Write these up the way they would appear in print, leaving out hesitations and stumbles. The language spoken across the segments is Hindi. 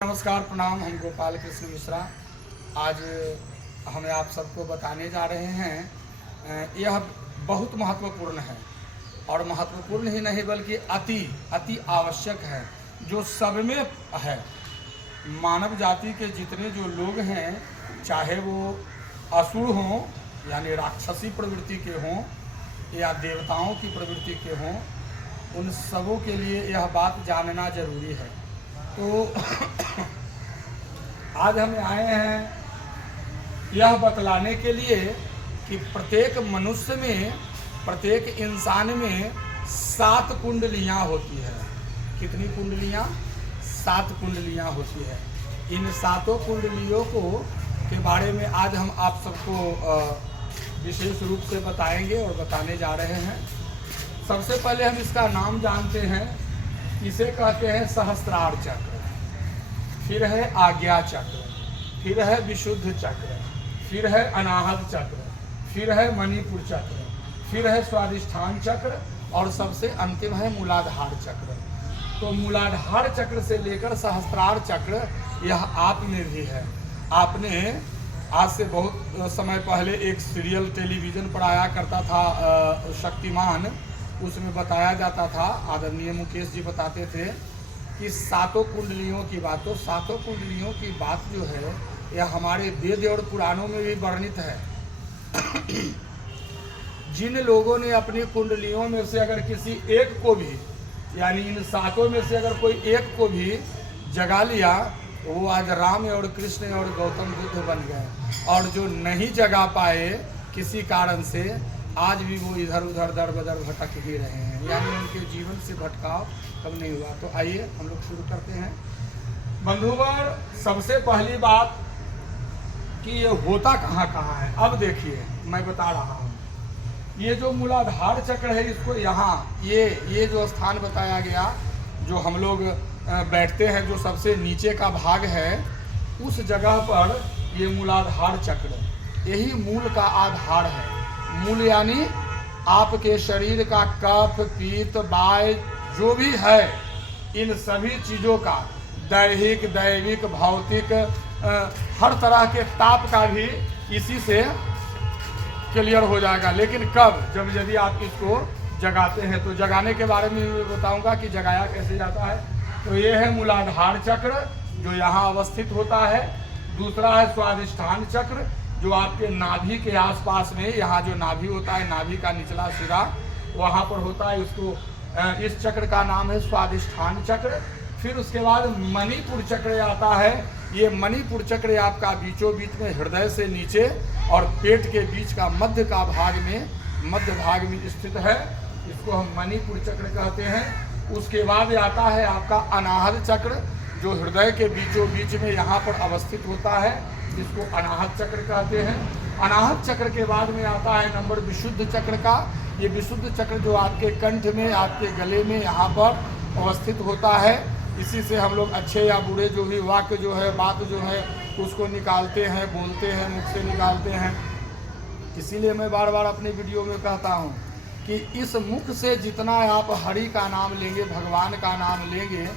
नमस्कार, प्रणाम। हम गोपाल कृष्ण मिश्रा। आज हमें आप सबको बताने जा रहे हैं, यह बहुत महत्वपूर्ण है और महत्वपूर्ण ही नहीं बल्कि अति आवश्यक है, जो सब में है। मानव जाति के जितने जो लोग हैं, चाहे वो असुर हों यानी राक्षसी प्रवृत्ति के हों या देवताओं की प्रवृत्ति के हों, उन सबों के लिए यह बात जानना जरूरी है। तो आज हम आए हैं यह बतलाने के लिए कि प्रत्येक मनुष्य में, प्रत्येक इंसान में 7 कुंडलियाँ होती है। कितनी कुंडलियाँ? 7 कुंडलियाँ होती है। इन 7 कुंडलियों के बारे में आज हम आप सबको विशेष रूप से बताएंगे और बताने जा रहे हैं। सबसे पहले हम इसका नाम जानते हैं। इसे कहते हैं सहस्त्रार चक्र, फिर है आज्ञा चक्र, फिर है विशुद्ध चक्र, फिर है अनाहत चक्र, फिर है मणिपुर चक्र, फिर है स्वादिष्ठान चक्र और सबसे अंतिम है मूलाधार चक्र। तो मूलाधार चक्र से लेकर सहस्त्रार चक्र यह आप में भी है। आपने आज से बहुत समय पहले एक सीरियल टेलीविज़न पर आया करता था, शक्तिमान। उसमें बताया जाता था, आदरणीय मुकेश जी बताते थे कि 7 कुंडलियों की बात। तो 7 कुंडलियों की बात जो है यह हमारे वेद और पुराणों में भी वर्णित है। जिन लोगों ने अपनी कुंडलियों में से अगर किसी एक को भी, यानी इन 7 में से अगर कोई एक को भी जगा लिया, वो आज राम और कृष्ण और गौतम बुद्ध बन गए। और जो नहीं जगा पाए किसी कारण से, आज भी वो इधर उधर दर बदर भटक ही रहे हैं, यानी उनके जीवन से भटकाव कम नहीं हुआ। तो आइए हम लोग शुरू करते हैं। बंधुगण, सबसे पहली बात कि ये होता कहाँ कहाँ है। अब देखिए, मैं बता रहा हूँ, ये जो मूलाधार चक्र है, इसको यहाँ ये जो स्थान बताया गया, जो हम लोग बैठते हैं, जो सबसे नीचे का भाग है, उस जगह पर ये मूलाधार चक्र, यही मूल का आधार है। मूल यानी आपके शरीर का कफ, पीत, वाय जो भी है, इन सभी चीज़ों का, दैहिक, दैविक, भौतिक, हर तरह के ताप का भी इसी से क्लियर हो जाएगा। लेकिन कब? जब यदि आप इसको जगाते हैं। तो जगाने के बारे में मैं बताऊंगा कि जगाया कैसे जाता है। तो ये है मूलाधार चक्र, जो यहाँ अवस्थित होता है। दूसरा है स्वादिष्ठान चक्र, जो आपके नाभि के आसपास में, यहाँ जो नाभि होता है, नाभि का निचला सिरा वहाँ पर होता है। इसको इस चक्र का नाम है स्वादिष्ठान चक्र। फिर उसके बाद मणिपुर चक्र आता है। ये मणिपुर चक्र आपका बीचों बीच में हृदय से नीचे और पेट के बीच का मध्य भाग में स्थित है। इसको हम मणिपुर चक्र कहते हैं। उसके बाद आता है आपका अनाहत चक्र, जो हृदय के बीचों बीच में यहाँ पर अवस्थित होता है। इसको अनाहत चक्र कहते हैं। अनाहत चक्र के बाद में आता है नंबर विशुद्ध चक्र का। ये विशुद्ध चक्र जो आपके कंठ में, आपके गले में यहाँ पर अवस्थित होता है। इसी से हम लोग अच्छे या बुरे जो भी वाक्य जो है, बात जो है, उसको निकालते हैं, बोलते हैं, मुख से निकालते हैं। इसीलिए मैं बार बार अपनी वीडियो में कहता हूँ कि इस मुख से जितना आप हरि का नाम लेंगे, भगवान का नाम लेंगे,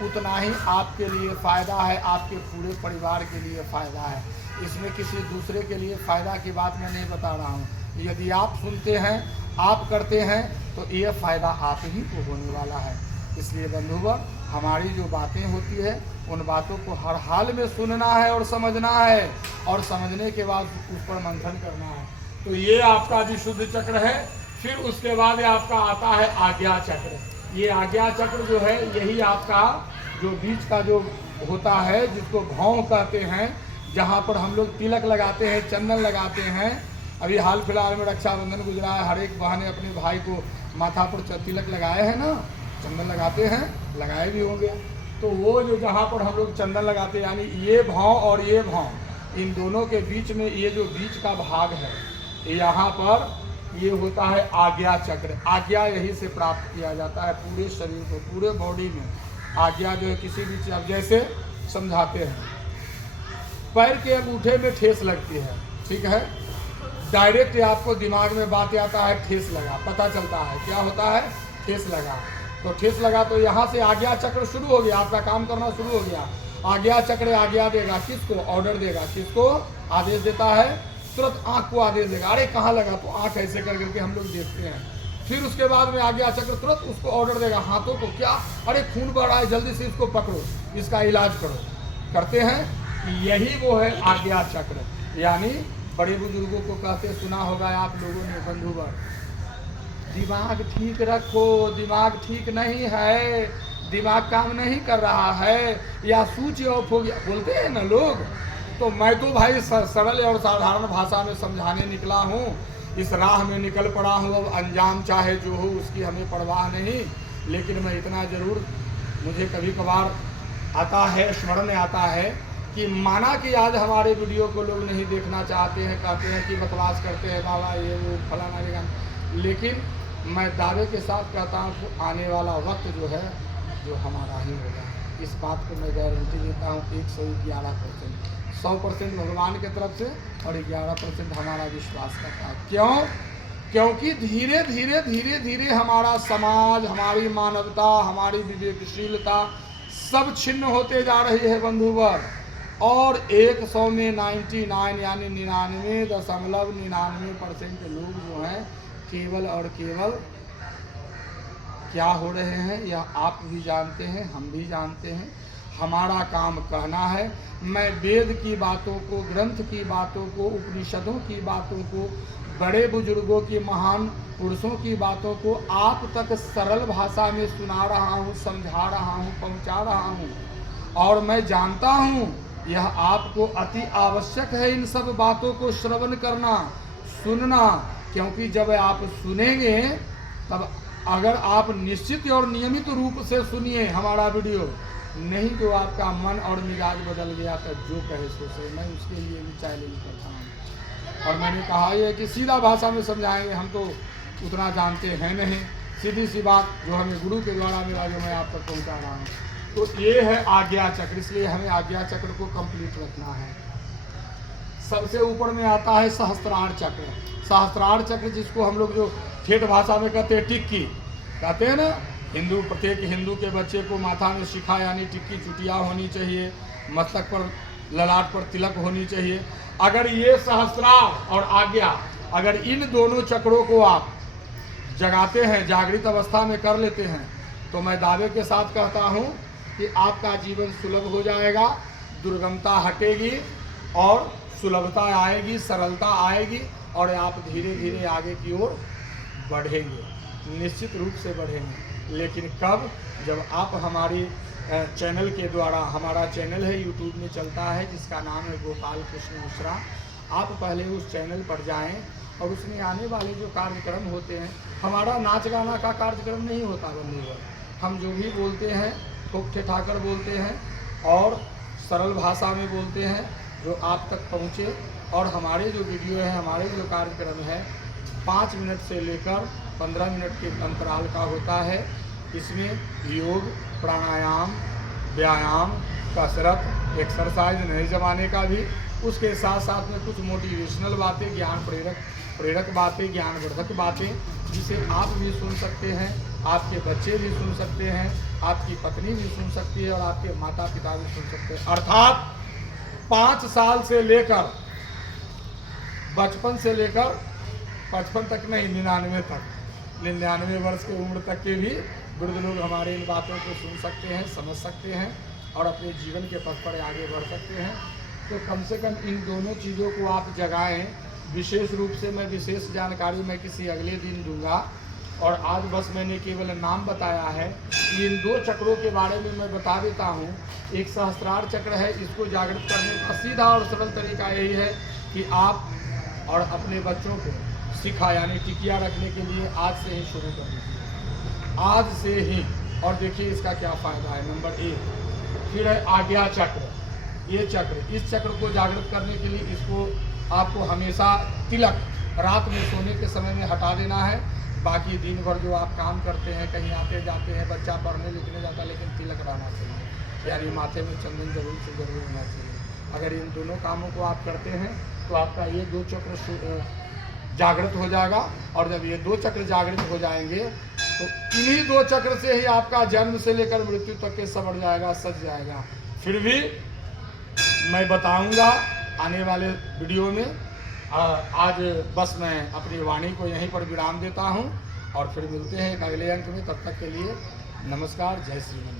उतना ही आपके लिए फ़ायदा है, आपके पूरे परिवार के लिए फ़ायदा है। इसमें किसी दूसरे के लिए फ़ायदा की बात मैं नहीं बता रहा हूँ। यदि आप सुनते हैं, आप करते हैं, तो ये फ़ायदा आप ही को होने वाला है। इसलिए बंधुगण, हमारी जो बातें होती है, उन बातों को हर हाल में सुनना है और समझना है, और समझने के बाद उस पर मंथन करना है। तो ये आपका विशुद्ध चक्र है। फिर उसके बाद आपका आता है आज्ञा चक्र। ये आज्ञा चक्र जो है, यही आपका जो बीच का जो होता है, जिसको भौं कहते हैं, जहाँ पर हम लोग तिलक लगाते हैं, चंदन लगाते हैं। अभी हाल फिलहाल में रक्षाबंधन गुजरा है, हर एक बहन ने अपने भाई को माथा पर तिलक लगाए हैं ना, चंदन लगाते हैं, लगाए भी होंगे। तो वो जो जहाँ पर हम लोग चंदन लगाते हैं, यानी ये भौं और ये भौं, इन दोनों के बीच में ये जो बीच का भाग है, यहाँ पर ये होता है आज्ञा चक्र। आज्ञा यही से प्राप्त किया जाता है। पूरे शरीर को, पूरे बॉडी में आज्ञा जो है, किसी भी चीज़, अब जैसे समझाते हैं, पैर के अंगूठे में ठेस लगती है, ठीक है, डायरेक्ट आपको दिमाग में बात आता है, ठेस लगा, पता चलता है क्या होता है, ठेस लगा। तो ठेस लगा तो यहाँ से आज्ञा चक्र शुरू हो गया, आपका काम करना शुरू हो गया। आज्ञा चक्र आज्ञा देगा किसको, ऑर्डर देगा किसको, आदेश देता है, तुरंत आंख को आदेश देगा, अरे कहाँ लगा, तो आंख ऐसे कर करके हम लोग देखते हैं। फिर उसके बाद में आज्ञा चक्र तुरंत उसको ऑर्डर देगा हाथों को, क्या, अरे खून बढ़ रहा है, जल्दी से इसको पकड़ो, इसका इलाज करो, करते हैं। यही वो है आज्ञा चक्र। यानी बड़े बुजुर्गों को कहते सुना होगा आप लोगों ने, बंधुवर, दिमाग ठीक रखो, दिमाग ठीक नहीं है, दिमाग काम नहीं कर रहा है, या स्विच ऑफ हो गया, बोलते हैं ना लोग। तो मैं तो भाई सरल और साधारण भाषा में समझाने निकला हूँ, इस राह में निकल पड़ा हूँ। अब अंजाम चाहे जो हो उसकी हमें परवाह नहीं, लेकिन मैं इतना ज़रूर, मुझे कभी कभार आता है, स्मरण में आता है कि माना कि आज हमारे वीडियो को लोग नहीं देखना चाहते हैं, कहते हैं कि बकवास करते हैं बाबा, ये वो फलाना जगह, लेकिन मैं दावे के साथ कहता हूँ कि आने वाला वक्त जो है जो हमारा ही होगा। इस बात को मैं गारंटी देता हूँ 111%। 100% भगवान की तरफ से और 11% हमारा विश्वास करता है। क्यों? क्योंकि धीरे धीरे धीरे धीरे हमारा समाज, हमारी मानवता, हमारी विवेकशीलता सब छिन्न होते जा रही है बंधुवर। और 100 में 99 यानी 99.99% लोग जो हैं केवल और केवल क्या हो रहे हैं, यह आप भी जानते हैं, हम भी जानते हैं। हमारा काम कहना है। मैं वेद की बातों को, ग्रंथ की बातों को, उपनिषदों की बातों को, बड़े बुजुर्गों की, महान पुरुषों की बातों को आप तक सरल भाषा में सुना रहा हूँ, समझा रहा हूँ, पहुँचा रहा हूँ। और मैं जानता हूँ यह आपको अति आवश्यक है इन सब बातों को श्रवण करना, सुनना, क्योंकि जब आप सुनेंगे तब अगर आप निश्चित और नियमित रूप से सुनिए हमारा वीडियो, नहीं तो आपका मन और मिजाज बदल गया तो जो कहे सो से, मैं उसके लिए भी चैलेंज करता हूँ। और मैंने कहा है कि सीधा भाषा में समझाएंगे, हम तो उतना जानते हैं नहीं, सीधी सी बात जो हमें गुरु के द्वारा मिला जो मैं आप तक पहुँचा रहा हूँ। तो ये है आज्ञा चक्र, इसलिए हमें आज्ञा चक्र को कंप्लीट रखना है। सबसे ऊपर में आता है सहस्त्रार चक्र। सहस्त्रार चक्र जिसको हम लोग जो ठेठ भाषा में कहते हैं टिक्की, कहते हैं ना, हिंदू, प्रत्येक हिंदू के बच्चे को माथा में शिखा यानी टिक्की चुटिया होनी चाहिए, मस्तक पर, ललाट पर तिलक होनी चाहिए। अगर ये सहस्त्रार और आज्ञा, अगर इन दोनों चक्रों को आप जगाते हैं, जागृत अवस्था में कर लेते हैं, तो मैं दावे के साथ कहता हूँ कि आपका जीवन सुलभ हो जाएगा, दुर्गमता हटेगी और सुलभता आएगी, सरलता आएगी, और आप धीरे धीरे आगे की ओर बढ़ेंगे, निश्चित रूप से बढ़ेंगे। लेकिन कब? जब आप हमारी चैनल के द्वारा, हमारा चैनल है यूट्यूब में चलता है जिसका नाम है गोपाल कृष्ण मिश्रा, आप पहले उस चैनल पर जाएं और उसमें आने वाले जो कार्यक्रम होते हैं, हमारा नाच गाना का कार्यक्रम नहीं होता बंधुवर, हम जो भी बोलते हैं ठोक ठेठाकर बोलते हैं और सरल भाषा में बोलते हैं जो आप तक पहुँचे। और हमारे जो वीडियो है, हमारे जो कार्यक्रम है 5 मिनट से लेकर 15 मिनट के अंतराल का होता है। इसमें योग, प्राणायाम, व्यायाम, कसरत, एक्सरसाइज नए ज़माने का भी, उसके साथ साथ में कुछ मोटिवेशनल बातें, ज्ञान प्रेरक बातें, ज्ञानवर्धक बातें, जिसे आप भी सुन सकते हैं, आपके बच्चे भी सुन सकते हैं, आपकी पत्नी भी सुन सकती है और आपके माता पिता भी सुन सकते हैं। अर्थात 5 साल से लेकर, बचपन से लेकर 55 तक नहीं, 99 तक, 99 वर्ष की उम्र तक के भी वृद्ध लोग हमारे इन बातों को सुन सकते हैं, समझ सकते हैं और अपने जीवन के पथ पर आगे बढ़ सकते हैं। तो कम से कम इन दोनों चीज़ों को आप जगाएं। विशेष रूप से मैं विशेष जानकारी मैं किसी अगले दिन दूंगा, और आज बस मैंने केवल नाम बताया है। इन 2 चक्रों के बारे में मैं बता देता हूँ। एक सहस्त्रार चक्र है, इसको जागृत करने का सीधा और सरल तरीका यही है कि आप और अपने बच्चों को शिखा यानी टिकिया रखने के लिए आज से ही शुरू कर दीजिए, आज से ही। और देखिए इसका क्या फ़ायदा है। नंबर 1 फिर है आज्ञा चक्र। ये चक्र, इस चक्र को जागृत करने के लिए इसको आपको हमेशा तिलक रात में सोने के समय में हटा देना है। बाकी दिन भर जो आप काम करते हैं, कहीं आते जाते हैं, बच्चा पढ़ने लिखने जाता है, लेकिन तिलक रहना चाहिए, यानी माथे में चंदन जरूर से जरूर होना चाहिए। अगर इन दोनों कामों को आप करते हैं तो आपका ये 2 चक्र जागृत हो जाएगा। और जब ये 2 चक्र जागृत हो जाएंगे तो इन्हीं 2 चक्र से ही आपका जन्म से लेकर मृत्यु तक के संवर जाएगा, सज जाएगा। फिर भी मैं बताऊंगा आने वाले वीडियो में। आज बस मैं अपनी वाणी को यहीं पर विराम देता हूं और फिर मिलते हैं एक अगले अंक में। तब तक के लिए नमस्कार, जय श्री राम।